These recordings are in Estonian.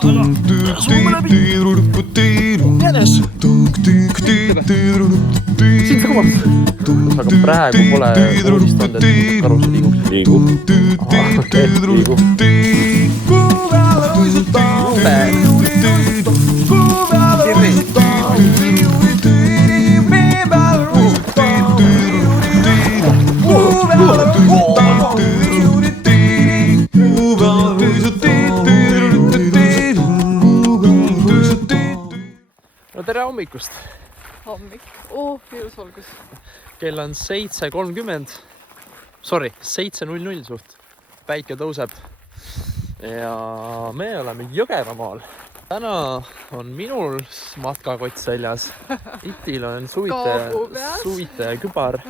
Suume läbi. Jänes. Siit kõvaks. Aga praegu pole uudistanud, et karus liiguks. Liigub. Liigub. No tere hommikust! Hommik. Ilus valgus. Kell on 7:30. Sorry, 7:00 suht. Päike tõuseb. Ja me oleme Jõgevamaal. Täna on minul matkakott seljas. Itil on suvite kübar.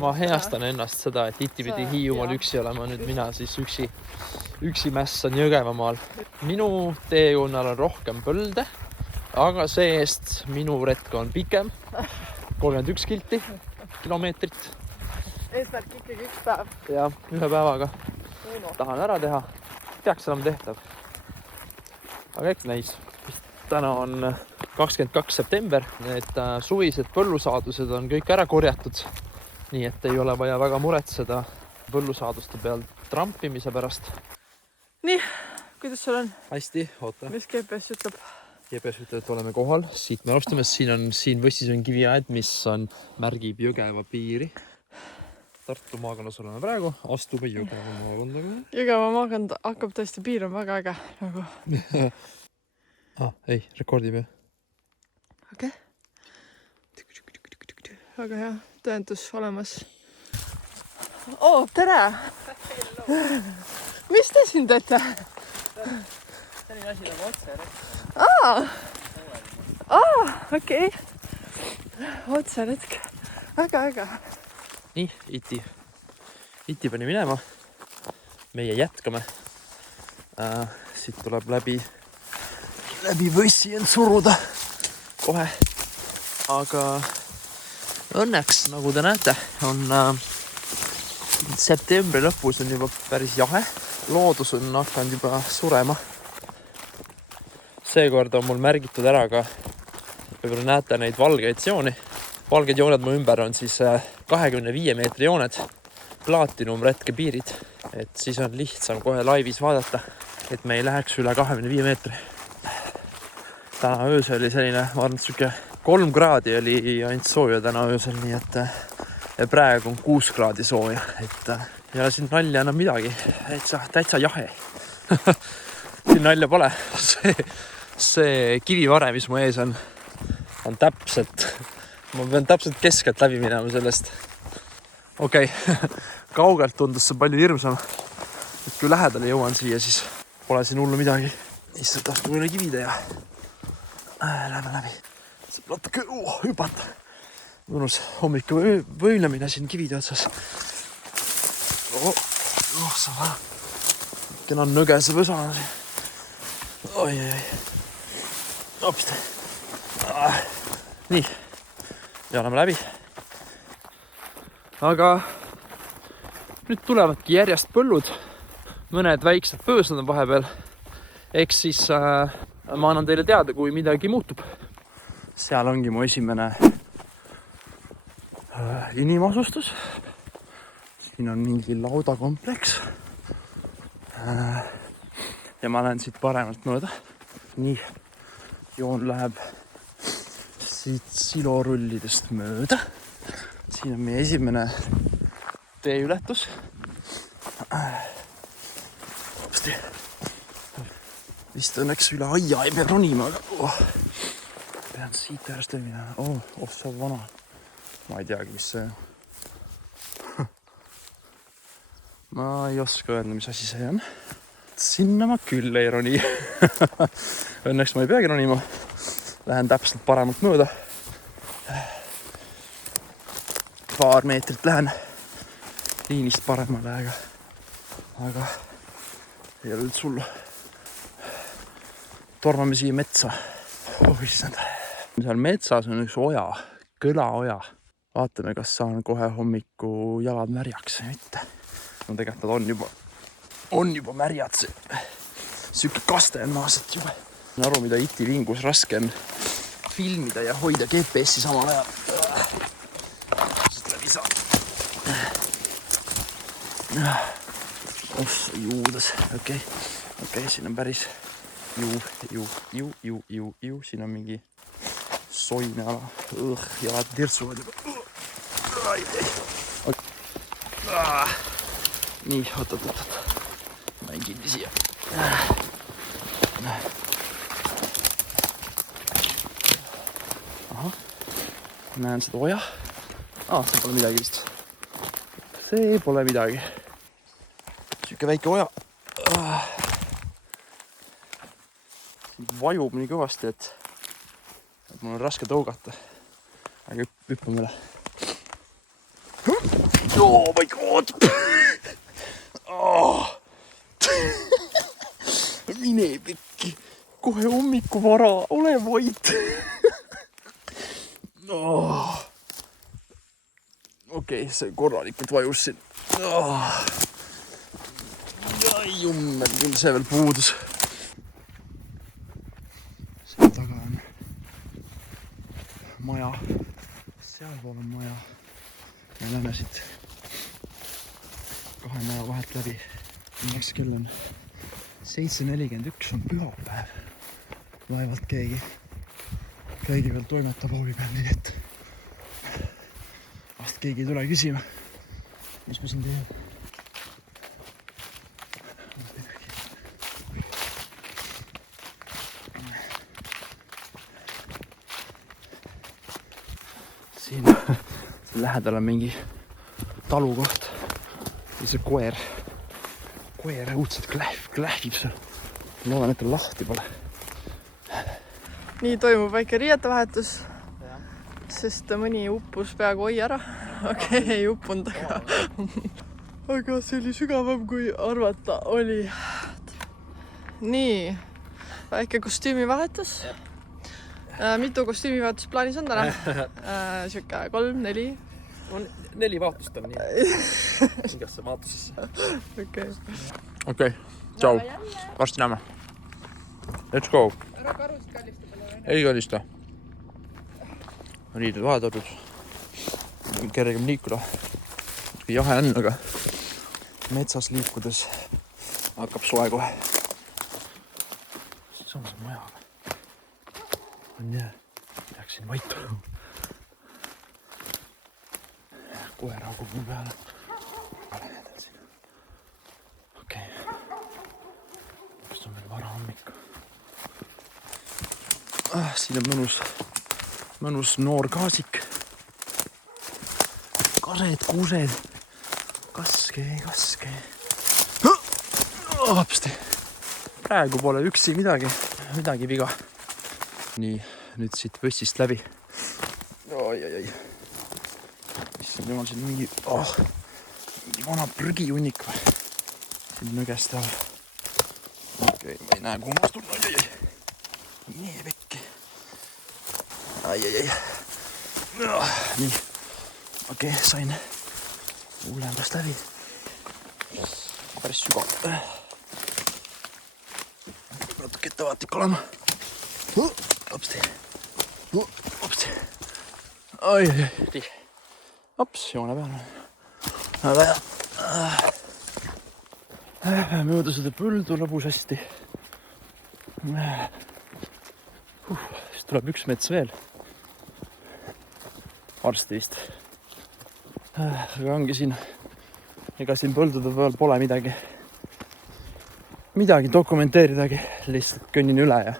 Ma heastan ennast seda, et Iti pidi Hiiumaal üksi olema. Nüüd mina siis üksi mässan Jõgevamaal. Minu teekonnal on rohkem põlde. Aga see-eest minu retk on pikem, 31 kilomeetrit. Eesmärk ikkagi üks päev. Ja ühe päevaga tahan ära teha. Peaks olema tehtav. Aga eks näis. Täna on 22. september. Need suvised põllusaadused on kõik ära korjatud. Nii et ei ole vaja väga muretseda põllusaaduste peal trampimise pärast. Nii, kuidas sul on? Hästi, oota. Mis GPS ütleb? GPS ütleb, et oleme kohal. Siit me alustame. Siin võstis on kiviaed, mis märgib Jõgeva piiri. Tartu maakonnas oleme praegu. Astume Jõgeva maakondaga. Jõgeva maakond hakkab tõesti piir on väga äge. Nagu. Ei, rekordib jah. Okei. Väga hea. Tõendus olemas. Tere! Mis te siin teete? Selline asi nagu otse retk. Okei. Otse retk. Väga äge. Nii, Iti pani minema. Meie jätkame. Siit tuleb läbi võssi end suruda kohe. Aga õnneks, nagu te näete, on septembri lõpus on juba päris jahe. Loodus on hakanud juba surema. Seekord on mul märgitud ära ka, võib-olla näete neid valgeid jooni. Valged jooned mu ümber on siis 25 meetri jooned, plaatinum retkepiirid, et siis on lihtsam kohe laivis vaadata, et me ei läheks üle 25 meetri. Täna öösel oli selline, ma arvan, et 3 kraadi oli ainult sooja täna öösel, nii et ja praegu on 6 kraadi sooja, et ei ole siin nalja enam midagi, täitsa jahe. Siin nalja pole. See kivivare, mis mu ees on täpselt, ma pean täpselt keskelt läbi minema sellest. Okei, kaugelt tundus see palju hirmsam. Et kui lähedale jõuan siia, siis pole siin hullu midagi. Issand, tahtub üle kivide ja lähme läbi. Saab natuke hüpata. Mõnus hommiku võimlemine siin kivide otsas. Sama. Kena nõgese võsana siin. Oi. Hopsti. Nii. Ja oleme läbi. Aga nüüd tulevadki järjest põllud. Mõned väiksed pöösnad on vahepeal. Eks siis ma annan teile teada, kui midagi muutub. Seal ongi mu esimene inimasustus. Siin on mingi laudakompleks. Ja ma lähen siit paremalt mööda. Nii, joon läheb siit silorullidest mööda. Siin on meie esimene teeületus. Hopsti. Vist õnneks üle aia ei pea ronima, aga pean siit äärest läbi minema. See on vana. Ma ei teagi, mis see on. Ma ei oska öelda, mis asi see on. Sinna ma küll ei roni. Õnneks ma ei peagi ronima. Lähen täpselt paremalt mööda. Paar meetrit lähen liinist paremale, aga ei ole üldse hullu. Tormame siia metsa. Issand. Seal metsas on üks oja, kõlaoja. Vaatame, kas saan kohe hommiku jalad märjaks või mitte. No tegelikult nad on juba märjad. Siuke kaste on maas, et jube. Saan aru, mida iti vingus raske on filmida ja hoida GPS-i samal ajal. Sest läbi saab. Juudas. Okei, siin on päris ju. Siin on mingi soine ala. Jalad tirtsuvad juba. Nii, oot. Ma ei kinni siia. Ahah. Näen seda oja. See pole midagi vist. See pole midagi. Siuke väike oja. Vajub nii kõvasti, et mul on raske tõugata. Aga hüppame üle. Oh my god! Mine pekki. Kohe hommikuvara. Ole vait. Okei, see korralikult vajus siin. Jummel, küll see veel puudus. Siin taga on maja. Sealpool on maja. Me lähme siit 2 maja vahelt läbi. Miks kell on 7:41 on pühapäev. Vaevalt keegi veel toimetab hoovi peal, nii et vast keegi ei tule küsima, mis ma siin teen. Siin lähedal on mingi talukoht ja see koer õudselt klähvib seal. Loodan, et ta lahti pole. Nii toimub väike riietevahetus, sest mõni uppus peaaegu oi ära. Okei, ei uppunud, aga see oli sügavam, kui arvata oli. Nii, väike kostüümivahetus. Mitu kostüümivahetust plaanis on täna? Siuke 3, 4? 4 vaatust on nii. Igasse vaatusesse. Okei, tšau. Varsti näeme. Let's go. Ära karust kallista palju. Ei kallista. Riided vahetatud. Kergem liikuda. Jahe on, aga metsas liikudes hakkab soe kohe. Siis on see maja. On jää. Jääksin vait olema. Kohe raagub mu peale. Lähedal siin. Okei. Kas on veel vara hommik? Siin on mõnus noor kaasik. Kared, kuused. Kaske. Hopsti. Praegu pole üksi midagi viga. Nii, nüüd siit võssist läbi. Oi. Issand jumal, siin mingi vana prügijunnik või? Siin nõgestav. Okei, ma ei näe, kuhu ma astun. Nii pekki. Ai. Nii. Okei, sain hullembast läbi. Päris sügav. Natuke ettevaatik olema. Hopsti. Oi. Hops, joone peal. Väga hea. Mööda seda põldu lõbus hästi. Siis tuleb üks mets veel. Varsti vist. Aga ongi siin. Ega siin põldude peal pole midagi dokumenteeridagi. Lihtsalt kõnnin üle ja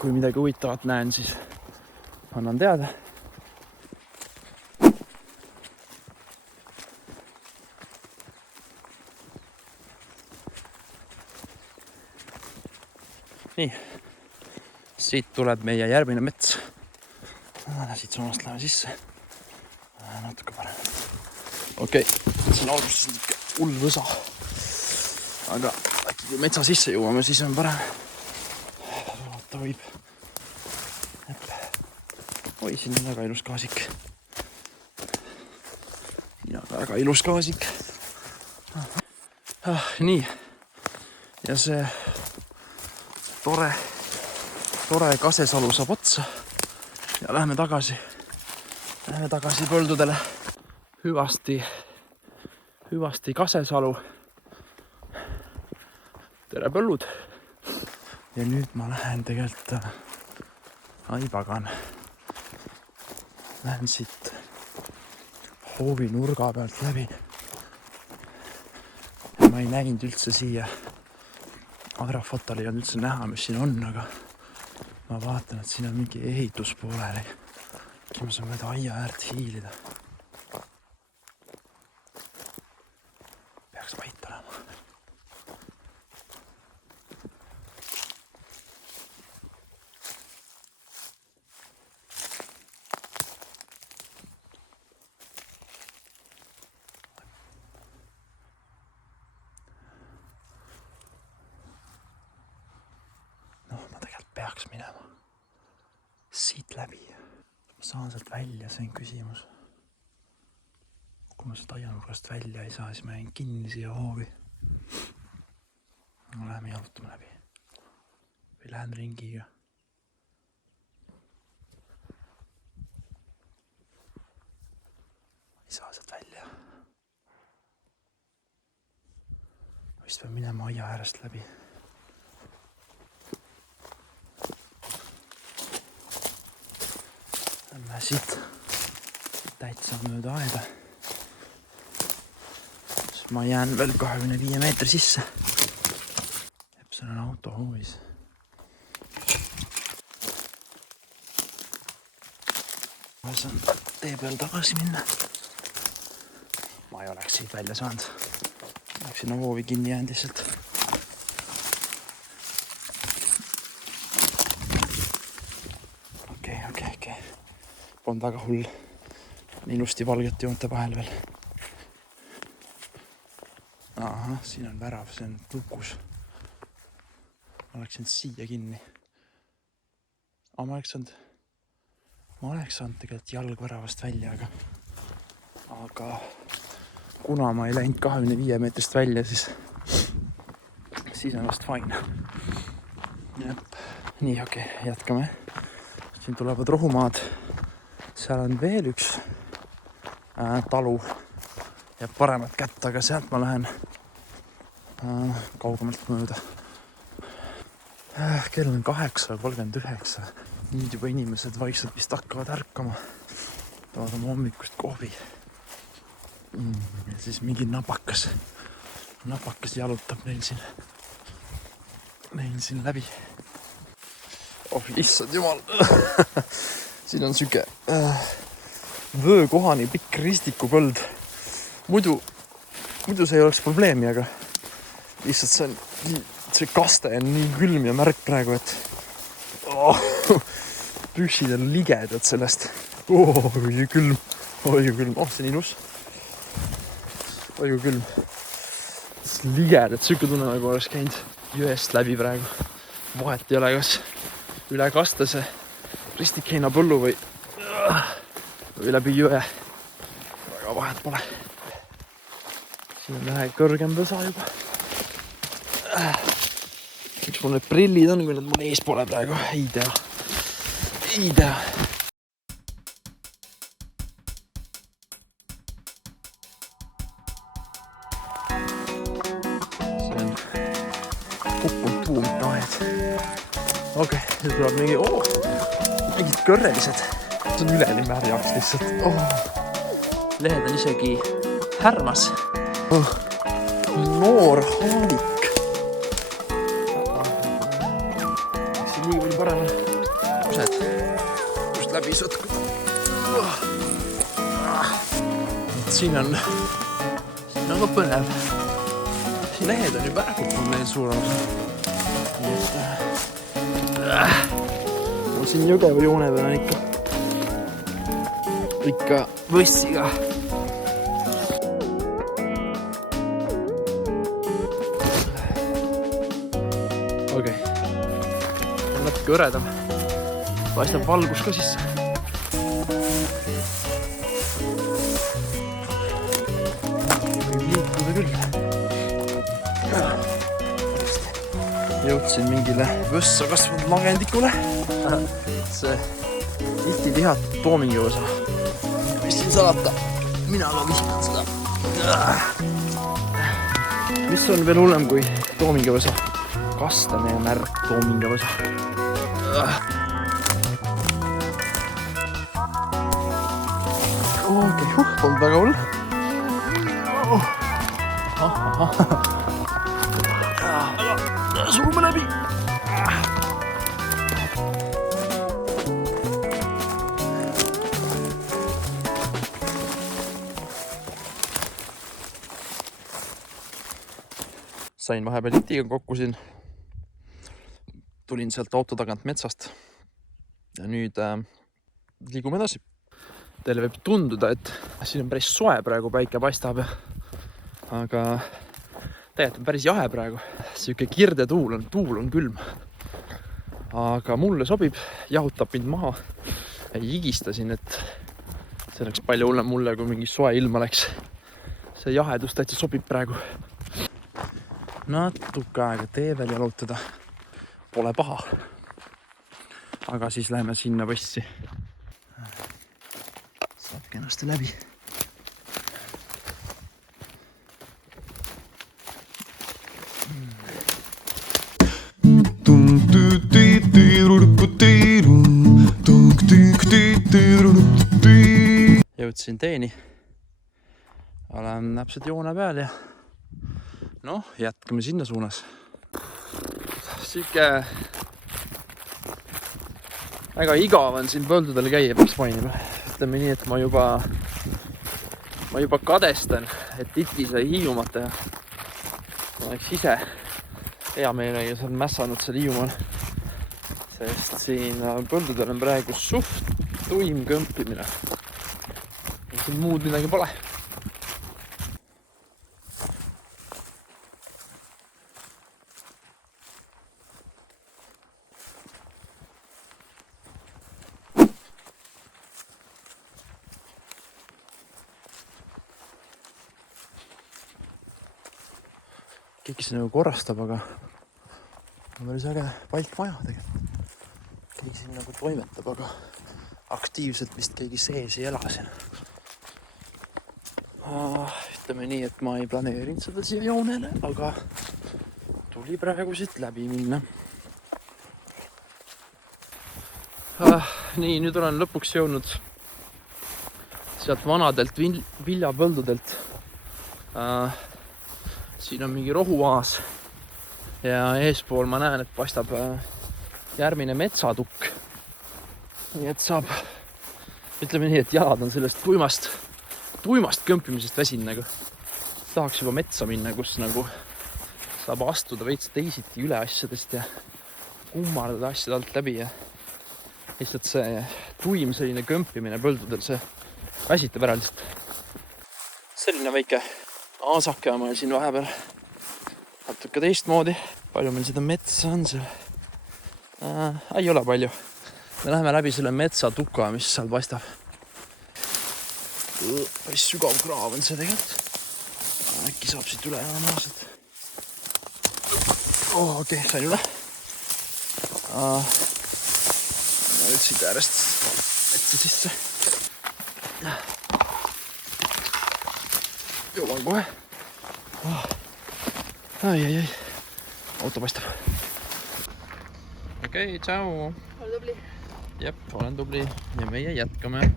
kui midagi huvitavat näen, siis annan teada. Nii, siit tuleb meie järgmine mets. Siit suunast läheme sisse. Natuke parem. Okei, siin alguses on hull võsa. Aga äkki kui metsa sisse jõuame, siis on parem. Vaata võib. Oi, siin on väga ilus kaasik. Ja väga ilus kaasik. Nii, ja see tore Kasesalu saab otsa ja lähme tagasi põldudele. Hüvasti Kasesalu. Tere põllud. Ja nüüd ma lähen tegelikult, ai pagan, lähen siit hoovi nurga pealt läbi. Ma ei näinud üldse siia. Agrafotal ei olnud üldse näha, mis siin on, aga ma vaatan, et siin on mingi ehitus pooleli. Äkki ma saan mööda aia äärt hiilida. Peaks vait olema. Peaks minema siit läbi. Ma saan sealt välja, see on küsimus. Kui ma sealt aianurgast välja ei saa, siis ma jäin kinni siia hoovi. No, läheme jalutame läbi. Või lähen ringiga. Ei saa sealt välja. Vist peab minema aia äärest läbi. Lähme siit täitsa mööda aeda. Siis ma jään veel 25 meetri sisse. Epson on auto hoovis. Ma saan tee peal tagasi minna. Ma ei oleks siit välja saanud. Oleks sinna hoovi kinni jäänud lihtsalt. Okei. On väga hull. Ilusti valgete joonte vahel veel. Aha, siin on värav, see on lukus. Ma oleksin siia kinni. Aga ma oleks saanud tegelikult jalgväravast välja, aga kuna ma ei läinud 25 meetrist välja, siis on vast fine. Nii, okei, jätkame. Siin tulevad rohumaad. Seal on veel üks talu ja paremat kätt, aga sealt ma lähen kaugemalt mööda. Kell on 8:39. Nüüd juba inimesed vaikselt vist hakkavad ärkama. Tavad oma hommikust kohvi. Ja siis mingi napakas jalutab neil siin läbi. Oh, issand jumal. Siin on süke vöökohani pikk ristikupõld. Muidu see ei oleks probleemi, aga lihtsalt see kaste on nii külm ja märk praegu, et püksid on ligedad sellest. Oi külm. See on ilus. Oi külm. Ligedad, süke tunne nagu oleks käinud jõest läbi praegu. Vahet ei ole, kas üle kastase ristikheina põllu või läbi jõe. Väga vahet pole. Siin on vähe kõrgem võsa juba. Miks mul need prillid on, kui need mul ees pole praegu? Ei tea. See on kukkunud puumit aed. Okei, see tuleb mingid kõrrelised. See on üleni märjaks lihtsalt. Lehed on isegi härmas. Noor haavik. Eks see nii palju parem. Kused. Kust läbi sõtkuda. Siin on ka põnev. Siin lehed on juba ära kukkunud meil suurem. Mul siin Jõgeva joone peal on ikka võssiga. Okei. On natuke õredam. Paistab valgus ka sisse. Võib liikuda küll. jõudsin mingile võssa kasvanud lagendikule. See tihti-tihat toomingivõsa. Mis siin salata? Mina ka vihkan seda. Mis on veel hullem kui toomingivõsa? Kastane ja märg toomingivõsa. Okei, polnud väga hull. Surume läbi. Sain vahepeal itiga kokku siin. Tulin sealt auto tagant metsast. Ja nüüd liigume edasi. Teile võib tunduda, et siin on päris soe praegu, päike paistab. Aga tegelikult on päris jahe praegu. Siuke kirde tuul on külm. Aga mulle sobib, jahutab mind maha. Higistasin, et see oleks palju hullem mulle, kui mingi soe ilm oleks. See jahedus täitsa sobib praegu. Natuke aega tee veel jalutada. Pole paha. Aga siis läheme sinna võssi. Saab kenasti läbi. Jõudsin teeni. Olen täpselt joone peal ja jätkame sinna suunas. Siuke väga igav on siin põldudel käia, peaks mainima. Ütleme nii, et ma juba kadestan, et titi sai Hiiumaata ja ma oleks ise hea meelega seal mässanud seal Hiiumaal. Sest siin põldudel on praegu suht tuim kõmpimine. Siin muud midagi pole. Keegi see nagu korrastab, aga on päris äge palkmaja tegelikult. Keegi siin nagu toimetab, aga aktiivselt vist keegi sees ei ela siin. Ütleme nii, et ma ei planeerinud seda siia joonele, aga tuli praegu siit läbi minna. Nii, nüüd olen lõpuks jõudnud sealt vanadelt viljapõldudelt. Siin on mingi rohuaas ja eespool ma näen, et paistab järgmine metsatukk. Nii et saab, ütleme nii, et jalad on sellest tuimast kõmpimisest väsin nagu. Tahaks juba metsa minna, kus nagu saab astuda veits teisiti üle asjadest ja kummardada asjad alt läbi ja lihtsalt see tuim selline kõmpimine põldudel, see väsitab ära lihtsalt. Selline väike aasake on meil siin vahepeal natuke teistmoodi. Palju meil seda metsa on seal? Ei ole palju. Me läheme läbi selle metsatuka, mis seal paistab. Päris sügav kraav on see tegelikult. Äkki saab siit üle maased. Okei, sain üle. Nüüd siit äärest metsa sisse. Jõuan kohe. Ai. Auto paistab. Okei, tšau. Ole tubli. Jep, olen tubli ja meie jätkame.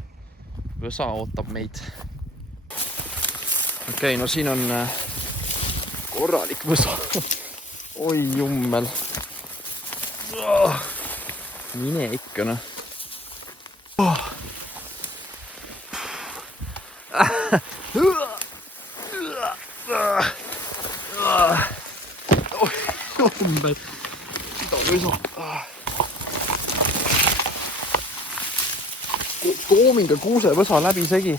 Võsa ootab meid. Okei, no siin on korralik võsa. Oi jummel. Mine ikka, noh. Jummel. Mida võsa. Toominga kuuse võsa läbi segi.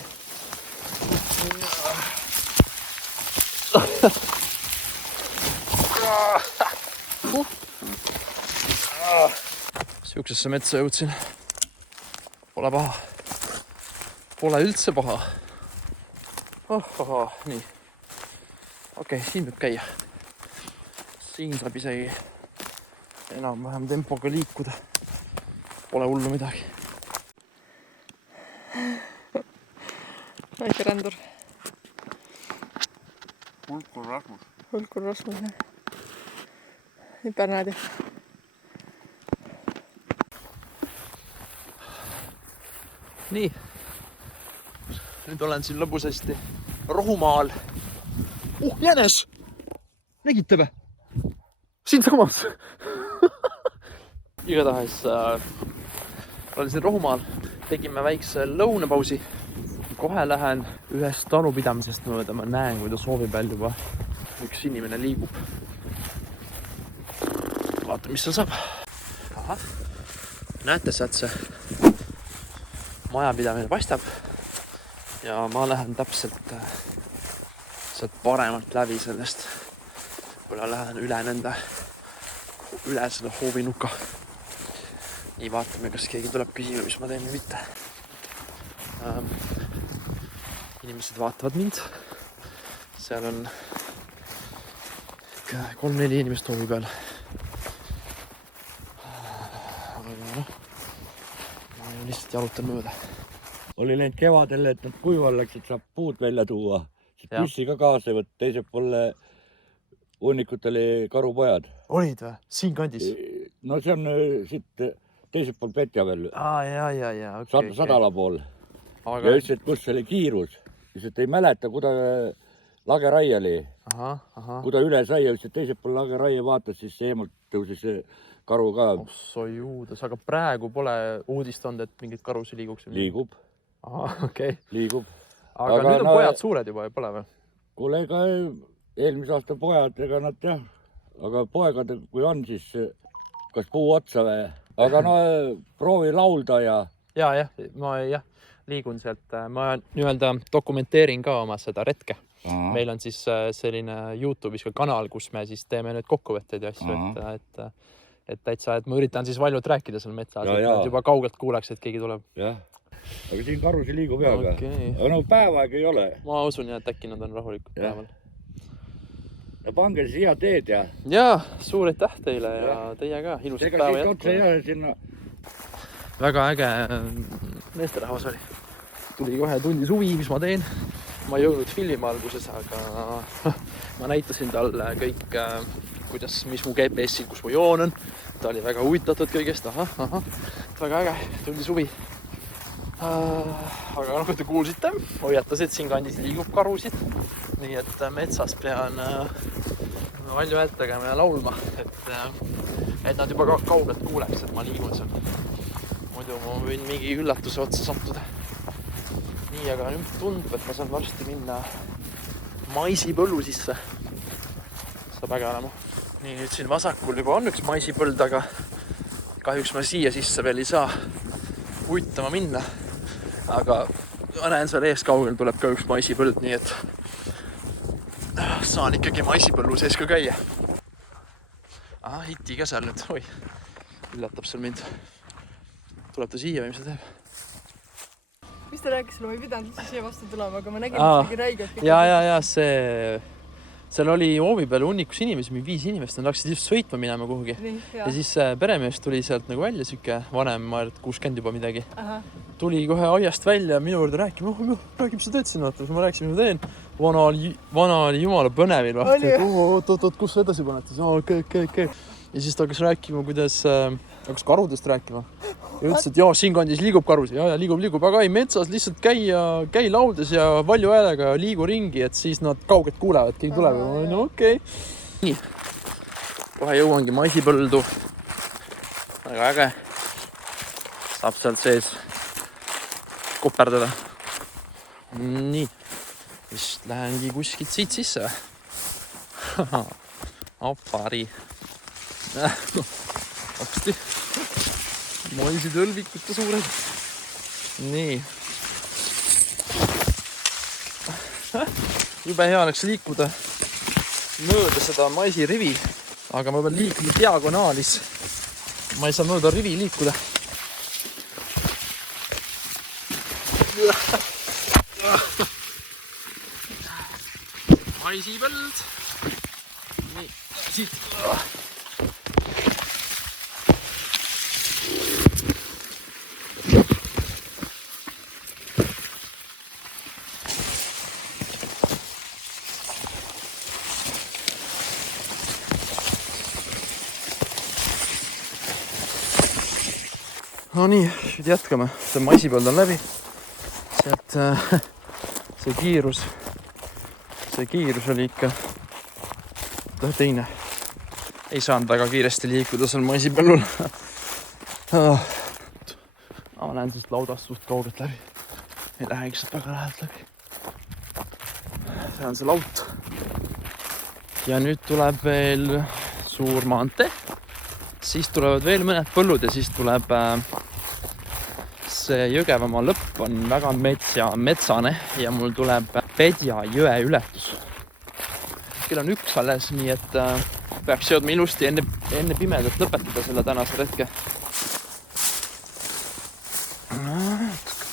Siuksesse metsa jõudsin. Pole paha. Pole üldse paha. Nii. Okei, siin võib käia. Siin saab isegi enam-vähem tempoga liikuda. Pole hullu midagi. väike rändur. Hulkur Rasmus. Hulkur Rasmus, jah. Hypernaadi. Nii. Nüüd olen siin lõbusasti Rohumaal. Jänes! Nägite või? Siin samas. Igatahes olen siin Rohumaal. Tegime väikse lõunapausi. Kohe lähen ühest talupidamisest mööda. Ma näen, kui ta soovi peal juba üks inimene liigub. Vaata, mis seal saab. Aha. Näete, sealt see majapidamine paistab. Ja ma lähen täpselt sealt paremalt läbi sellest. Kuna lähen üle selle hoovinuka. Nii vaatame, kas keegi tuleb küsima, mis ma teen või mitte. Inimesed vaatavad mind. Seal on 3-4 inimest hoovi peal. Aga noh, ma lihtsalt jalutan mööda. Oli läinud kevadel, et nad kuival läksid, saab puud välja tuua. Püssi ka kaasa võtta, teised poole hunnikut oli karupojad. Olid või? Siin kandis? No see on siit teiselt pool Petja veel. Ja, okay, Sadala pool. Aga... Ja ütles, et kus oli kiirus. Ütles, et ei mäleta, kuda lageraie oli. Kuda üle sai ja ütles, et teiselt pool lageraie vaatas, siis eemalt tõusis karu ka. Ossoi juudes, aga praegu pole uudist olnud, et mingid karusi liiguks? Liigub. Okay. Liigub. Aga nüüd on pojad suured juba, ei pole või? Kuule, ega eelmise aasta pojad, ega nad jah. Aga poegad, kui on, siis kas puu otsa või? Aga no proovi laulda ja... Ma liigun sealt. Ma nii-öelda dokumenteerin ka oma seda retke. Meil on siis selline YouTube'is kanal, kus me siis teeme nüüd kokkuvõtteid ja asju. Et täitsa, et ma üritan siis valjult rääkida seal metsas. Et juba kaugelt kuuleks, et keegi tuleb. Jah. Aga siin karusi liigub jaga. Aga no päevaeg ei ole. Ma usun, et äkki nad on rahulikud päeval. Ja pange siis hea teed ja... Jaa, suur aitäh teile ja teie ka. Ilusat päeva jätku. Väga äge meesterahvas oli. Tuli kohe tundis huvi, mis ma teen. Ma ei jõudnud filmima alguses, aga ma näitasin talle kõik, mis mu GPS-il, kus mu joon on. Ta oli väga huvitatud kõigest. Väga äge, tundis huvi. Aga nagu te kuulsite, hoiatasid, siin kandis liigub karusid. Nii et metsas pean valju häält tegema ja laulma, et nad juba kaugelt kuuleks, et ma liigun seal. Muidu ma võin mingi üllatuse otsa sattuda. Nii, aga nüüd tundub, et ma saan varsti minna maisipõllu sisse. Saab äge olema. Nii, nüüd siin vasakul juba on üks maisipõld, aga kahjuks ma siia sisse veel ei saa uitama minna. Aga ma näen seal ees kaugel tuleb ka üks maisipõld, nii et saan ikkagi maisipõllu sees ka käia. Hiti ka seal nüüd, oi, üllatab seal mind. Tuleb ta siia või mis ta teeb? Mis te rääkisime, ma ei pidanud üldse siia vastu tulema, aga ma nägin mingi räigelt. Ja, seal oli hoovi peal hunnikus inimesi, 5 inimest, nad hakkasid just sõitma minema kuhugi. Ja siis peremees tuli sealt nagu välja, süke vanem, ma arvan, 60 juba midagi. Tuli kohe aiast välja minu juurde rääkima, räägi, mis sa teed sinna, ma rääkisin, mis ma teen. Vana oli jumala põnevil, oot, kus sa edasi panete? Okay. Ja siis ta hakkas rääkima, kuidas karudest rääkima. Ja ütles, et siin kandis liigub karusi. Ja liigub, aga ei metsas lihtsalt käi lauldes ja valju häälega liigu ringi, et siis nad kaugelt kuulevad, keegi tuleb. No okei. Nii. Kohe jõuangi maisipõldu. Väga äge. Saab sealt sees koperdada. Nii. Vist lähengi kuskilt siit sisse. Apari. Hopsti. Maisid õlvikute suured. Nii. Jube hea oleks liikuda mööda seda maisirivi, aga ma pean liikuma diagonaalis. Ma ei saa mööda rivi liikuda. Maisipõld. Nii, siit. No nii, nüüd jätkame. See maisipõld on läbi. Sealt see kiirus oli ikka teine. Ei saanud väga kiiresti liikuda seal maisipõllul. Ma näen sest laudast suht kaugelt läbi. Ei lähegi sealt väga lähelt läbi. See on see laut. Ja nüüd tuleb veel suur maantee. Siis tulevad veel mõned põllud ja siis tuleb see Jõgevamaa lõpp on väga metsane ja mul tuleb Pedja jõe ületus. Kell on 1 alles, nii et peaks jõudma ilusti enne pimedat lõpetada selle tänase retke.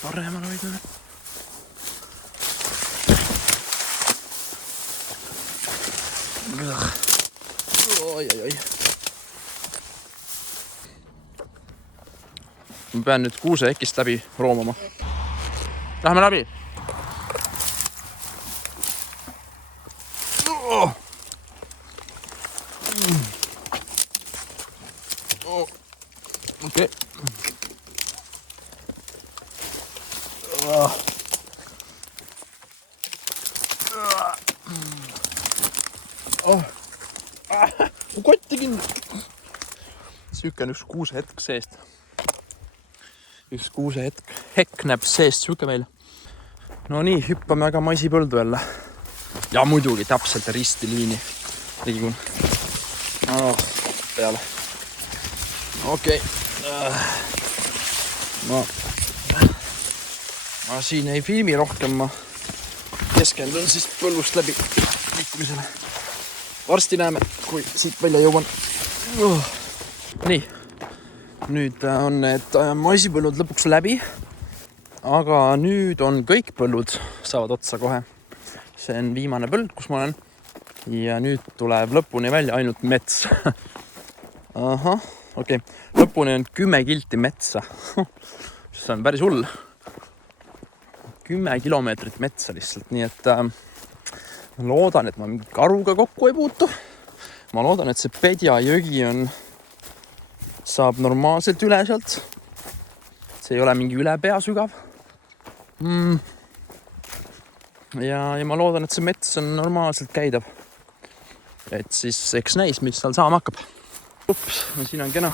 Paremal hoida. Oi. Ma pean nüüd kuuseekist läbi roomama. Lähme läbi. Okei. Kotti kinni. Süüke on üks kuuse hetk seest. Üks kuuse hekk näeb seest süüke meil. No nii, hüppame aga maisipõldu jälle. Ja muidugi täpselt risti liini liigun. Peale. Okei. Ma siin ei filmi rohkem, ma keskendun siis põllust läbi liikumisele. Varsti näeme, kui siit välja jõuan. Nii, nüüd on need maisipõllud lõpuks läbi, aga nüüd on kõik põllud saavad otsa kohe. See on viimane põld, kus ma olen. Ja nüüd tuleb lõpuni välja ainult mets. Ahah, okei. Lõpuni on 10 kilti metsa. See on päris hull. 10 kilomeetrit metsa lihtsalt, nii et ma loodan, et ma mingi karuga kokku ei puutu. Ma loodan, et see Pedja jõgi saab normaalselt üle sealt. See ei ole mingi üle pea sügav. Ja ma loodan, et see mets on normaalselt käidav. Et siis eks näis, mis seal saama hakkab. Ups, siin on kena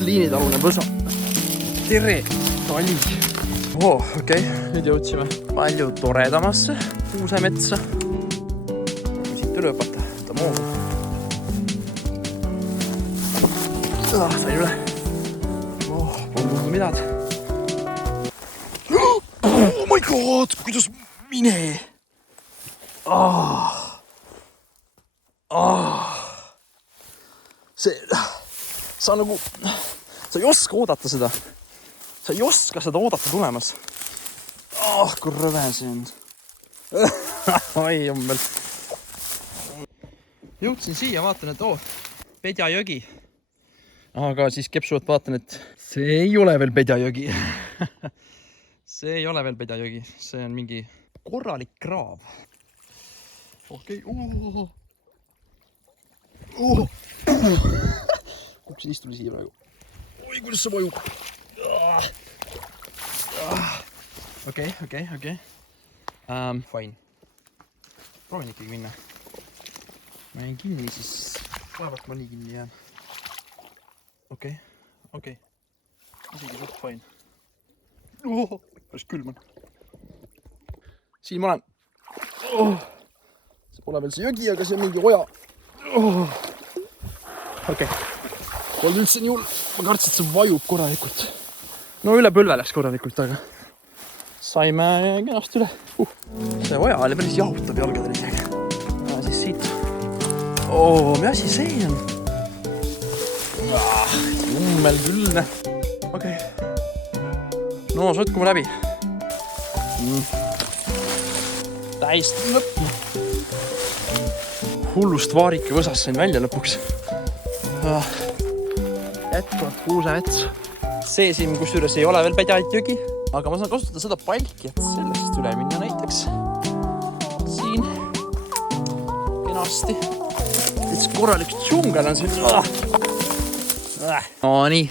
liinitalune põsa. Tere, tali. Okei, nüüd jõudsime palju toredamasse kuusemetsa. Siit üle õpata, võtta moogu. Sain üle. Polnud midagi. Oh my god, kuidas mine. Sa ei oska oodata seda. Sa ei oska seda oodata tulemas. Kui rõve see on. Oi, jummel. Jõudsin siia, vaatan, et Pedja jõgi. Aga siis kepsuvat vaatan, et see ei ole veel Pedja jõgi. See ei ole veel Pedja jõgi. See on mingi korralik kraav. Okei. Kuksin istuli siia praegu. Oi, kuidas see vajub. Okei. Fine. Proovin ikkagi minna. Ma jäin kinni, siis vaevalt ma nii kinni jään. Okei. Isegi suht fine. Päris külm on. Siin ma olen. See pole veel see jõgi, aga see on mingi oja. Okei. Polnud üldse nii hull. Ma kartsin, et see vajub korralikult. No üle põlve läks korralikult, aga saime kenast üle. See oja oli päris jahutab jalgadel isegi. Ja siis siit. Mis asi see on? Jummel külne. Okei. No, sotkume läbi. Täist lõpp. Hullust vaarike võsas sain välja lõpuks. Jätkuvalt kuusemets. See siin kusjuures ei ole veel Pedja jõgi, aga ma saan kasutada seda palki, et sellest üle minna näiteks. Siin. Kenasti. Korralik džungel on siin. No nii.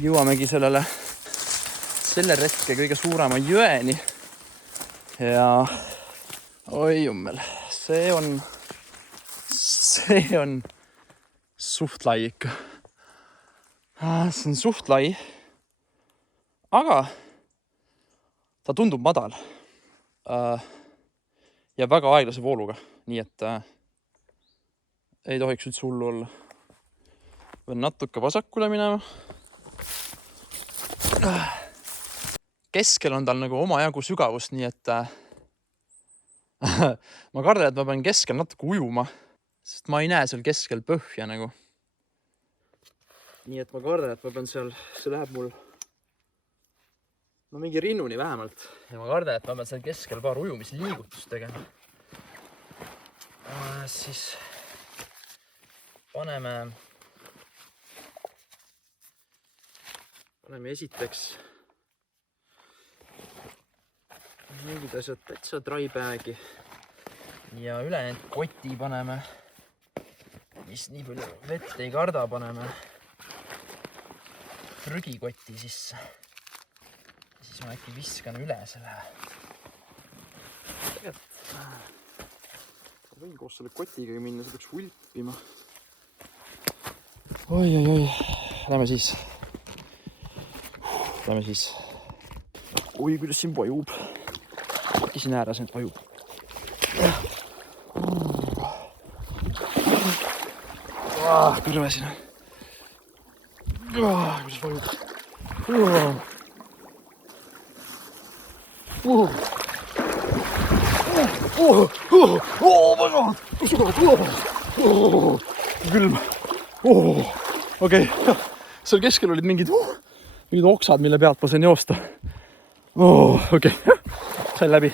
jõuamegi selle retke kõige suurema jõeni. Ja oi jummel, see on suht lai ikka. See on suht lai, aga ta tundub madal ja väga aeglase vooluga, nii et ei tohiks üldse hullu olla. Pean natuke vasakule minema. Keskel on tal nagu omajagu sügavust, nii et ma kardan, et ma pean keskel natuke ujuma, sest ma ei näe seal keskel põhja nagu. Nii et ma kardan, et ma pean seal, see läheb mul mingi rinnuni vähemalt. Ja ma kardan, et ma pean seal keskel paar ujumisliigutust tegema. Siis paneme esiteks mingid asjad täitsa dry bag'i ja ülejäänud koti paneme, mis nii palju vett ei karda, paneme prügikoti sisse. Siis ma äkki viskan üle selle. Ma võin koos selle kotiga minna, see peaks hulpima. Oi. Lähme siis. Oi, kuidas siin vajub. Äkki siin ääres nüüd vajub. Kõrve siin on. Kuidas vajub. Külm. Okei. Seal keskel olid mingid oksad, mille pealt ma sain joosta. Okei. Sain läbi.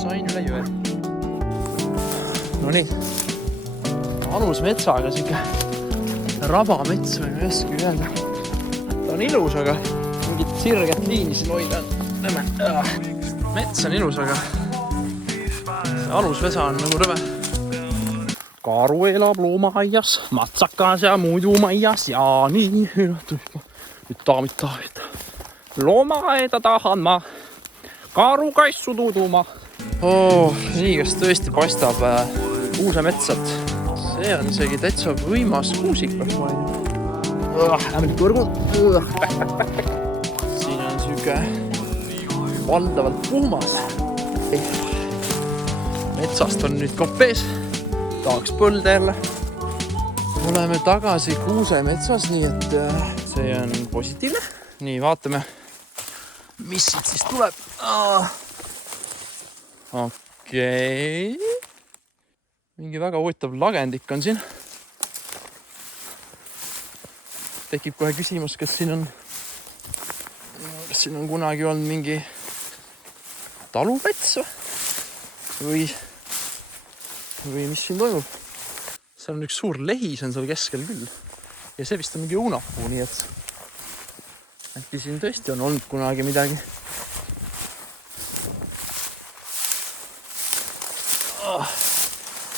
Sain üle jõe. No nii. Alus metsaga siuke rabamets või ma ei oska öelda. Ta on ilus, aga mingit sirget liini siin hoida. Mets on ilus, aga see alusvesa on nagu rõve. Karu elab loomaaias, matsakas ja muidu maias ja nii. Nüüd daamid. Loomaaeda tahan ma karu kaissu tuduma. Nii, kas tõesti paistab kuusemetsad? See on isegi täitsa võimas kuusik. Ämlik võrgu. Siin on süge valdavalt puhmas. Metsast on nüüd kopees. Tahaks põlde jälle. Oleme tagasi kuusemetsas, nii et see on positiivne. Nii, vaatame, mis siit siis tuleb. Okei. Mingi väga huvitav lagendik on siin. Tekib kohe küsimus, kas siin on kunagi olnud mingi talumets või mis siin toimub. Seal on üks suur lehis on seal keskel küll. Ja see vist on mingi õunapuu, nii et äkki siin tõesti on olnud kunagi midagi.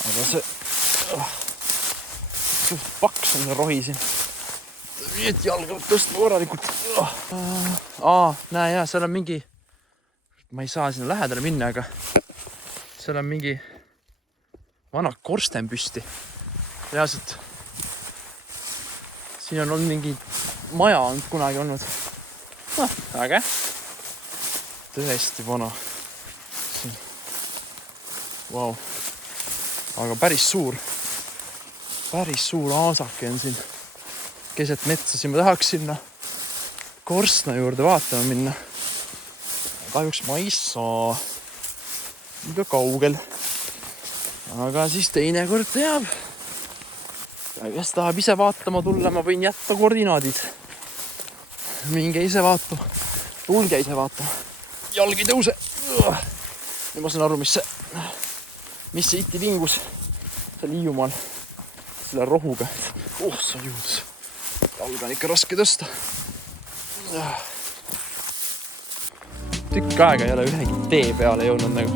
Aga see suht paks on see rohi siin. Nii et jalga peab tõstma korralikult. Näe jah, seal on mingi, ma ei saa sinna lähedale minna, aga seal on mingi vana korsten püsti. Reaalselt siin on olnud mingi maja on kunagi olnud. Äge. Tõesti vana. Wow. Aga päris suur aasake on siin keset metsa. Siin ma tahaks sinna korstna juurde vaatama minna. Kahjuks ma ei saa. Liiga kaugel. Aga siis teine kord teab. Ja kes tahab ise vaatama tulla, ma võin jätta koordinaadid. Minge ise vaatama. Tulge ise vaatama. Jalgi tõuse. Nüüd ma saan aru, mis see iti vingus seal Hiiumaal selle rohuga. See jõudus. Jalga on ikka raske tõsta. Tükk aega ei ole ühegi tee peale jõudnud nagu.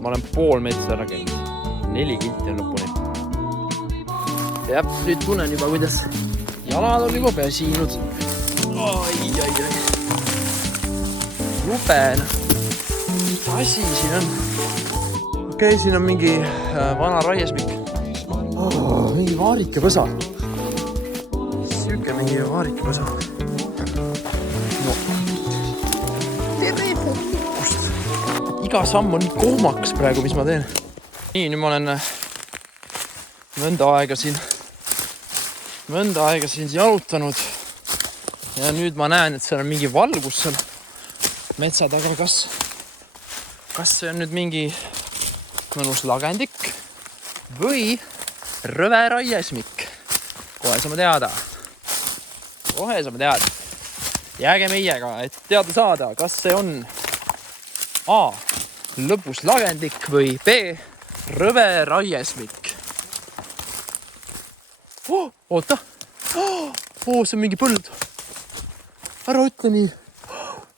Ma olen pool metsa ära käinud. 4 kilti on lõpuni. jah, nüüd tunnen juba, kuidas jalad on juba väsinud. Ai. Jube, mis asi siin on? Okei, siin on mingi vana raiesmik. Mingi vaarikepõsa. Siuke mingi vaarikepõsa. No. Tere hommikust! Iga samm on nii kohmakas praegu, mis ma teen. Nii, nüüd ma olen mõnda aega siin jalutanud. Ja nüüd ma näen, et seal on mingi valgus seal metsa taga. Kas see on nüüd mingi mõnus lagendik või rõve raiesmik? Kohe saame teada. Jääge meiega, et teada saada, kas see on A. lõbus lagendik või B. rõve raiesmik. Oota. See on mingi põld. Ära ütle nii.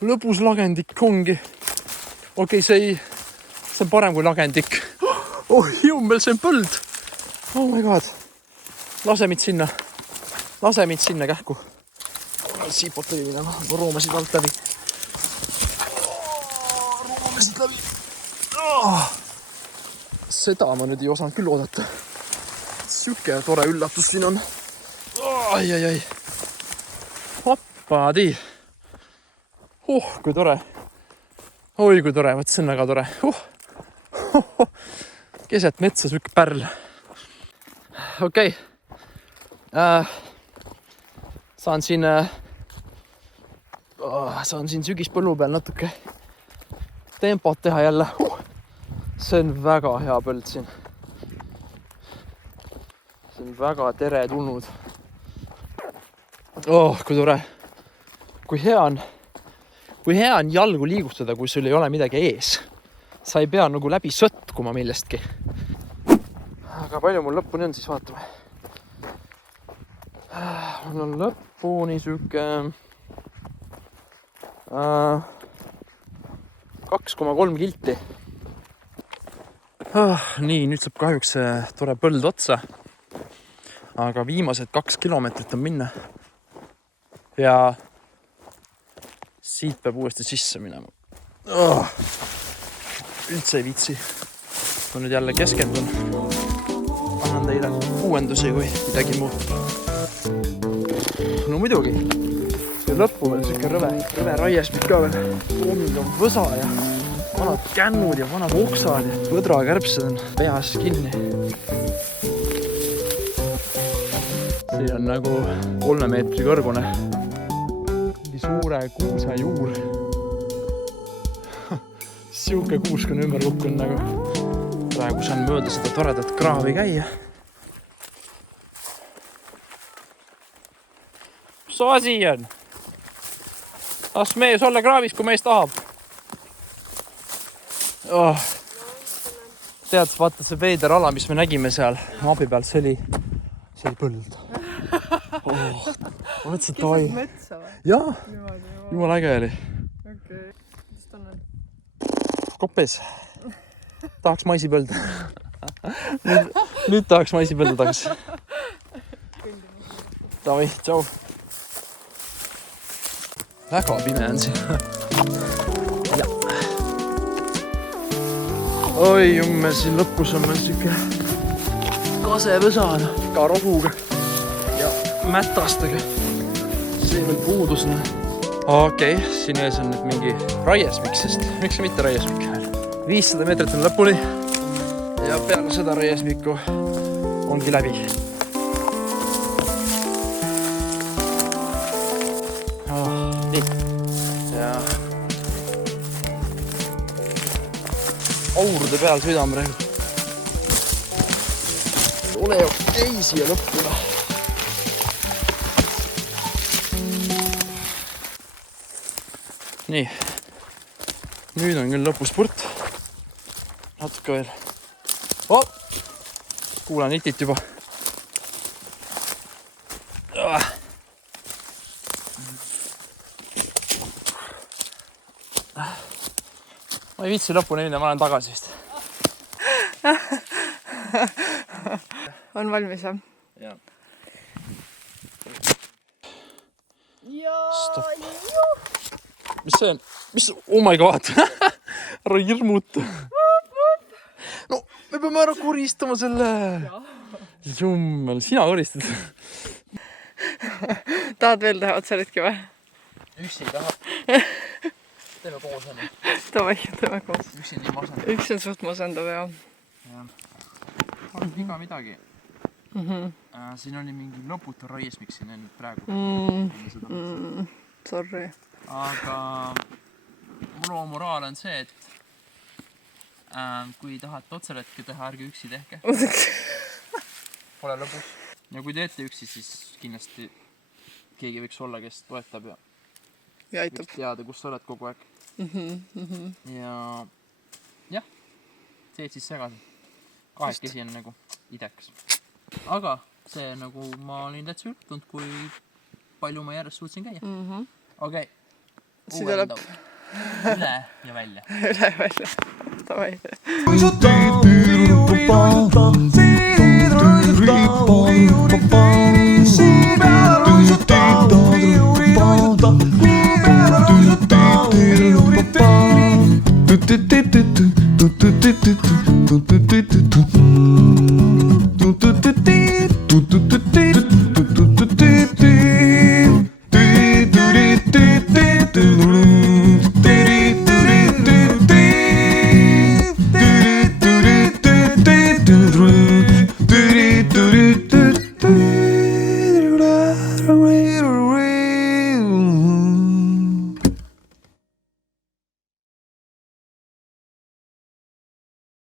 Lõbus lagendik ongi. Okei, see on parem kui lagendik. Jummel, see on põld. Oh my god. Lase mind sinna kähku. Siipot läbi minema. Roomasid alt läbi. Seda ma nüüd ei osanud küll oodata. Siuke tore üllatus siin on. Ai. Hoppadi. Kui tore. Oi, kui tore. Võt, see on väga tore. Keset metsa siuke pärl. Okei. Saan siin sügispõllu peal natuke tempot teha jälle. See on väga hea põld siin. See on väga tere tulnud. Kui tore. Kui hea on jalgu liigutada, kui sul ei ole midagi ees. Sa ei pea nagu läbi sõtkuma millestki. Aga palju mul lõpuni on, siis vaatame. Mul on lõpuni süke 2,3 kilti. Nii, nüüd saab kahjuks see tore põld otsa. Aga viimased 2 kilomeetrit on minna. Ja siit peab uuesti sisse minema. Üldse ei viitsi. Ma nüüd jälle keskendun. Annan teile uuendusi kui midagi muud. No muidugi. See lõppu veel siuke rõve raiesmik ka veel. Kooming on võsa ja vanad kännud ja vanad oksad ja põdrakärbsed on peas kinni. Siin on nagu 3 meetri kõrgune suure kuusa juur. Siuke kuusk on ümber kukkunud nagu. Praegu saan mööda seda toredat kraavi käia. Mis asi on? Las mees olla kraavis, kui mees tahab. Tead, vaata see veider ala, mis me nägime seal maabi peal, see oli põld. Ma mõtlesin, et oi. Metsa või? Jaa, jumala äge oli. Okei. Mis ta on? Koppes. Tahaks maisipõlda. Nüüd tahaks maisipõlda tagasi. Davai, tšau. Väga pime on siin. Ja. Oi, jumme, siin lõpus on meil siuke kasevõsana. Ka rohuga ja mätastega. See veel puudus. Okei, siin ees on nüüd mingi raiesmik, sest miks mitte raiesmik? 500 meetrit on lõpuni ja peale seda raiesmiku ongi läbi. Nii. Ja aurude peal sõidame praegu. Ole okei siia lõppuna. Nii. Nüüd on küll lõpuspurt. Natuke veel. Kuulan itit juba. Ma ei viitsi lõpuni minna, ma olen tagasi vist. On valmis, jah? Jah. mis see on? Oh my god! Ära hirmuta. No, me peame ära koristama selle. Jummel, sina koristad. Tahad veel teha otsaritki või? Üksi ei taha. Teeme koos enne. Davai, teeme koos. Üksi on nii masendav. Üks on suht masendav, jah. Polnud viga midagi. Siin oli mingi lõputu raiesmik siin enne praegu. Sorry. Aga minu moraal on see, et kui tahate otsaretki teha, ärge üksi tehke. Pole lõbus. Ja kui teete üksi, siis kindlasti keegi võiks olla, kes toetab ja aitab. võiks teada, kus sa oled kogu aeg. Ja jah, teed siis segasi. Kahekesi on nagu idekas. Aga see nagu ma olin täitsa ültunud, kui palju ma järjest suutsin käia. Okei. Siia lõpp. Üle ja välja. Üle ja välja. Davai. Do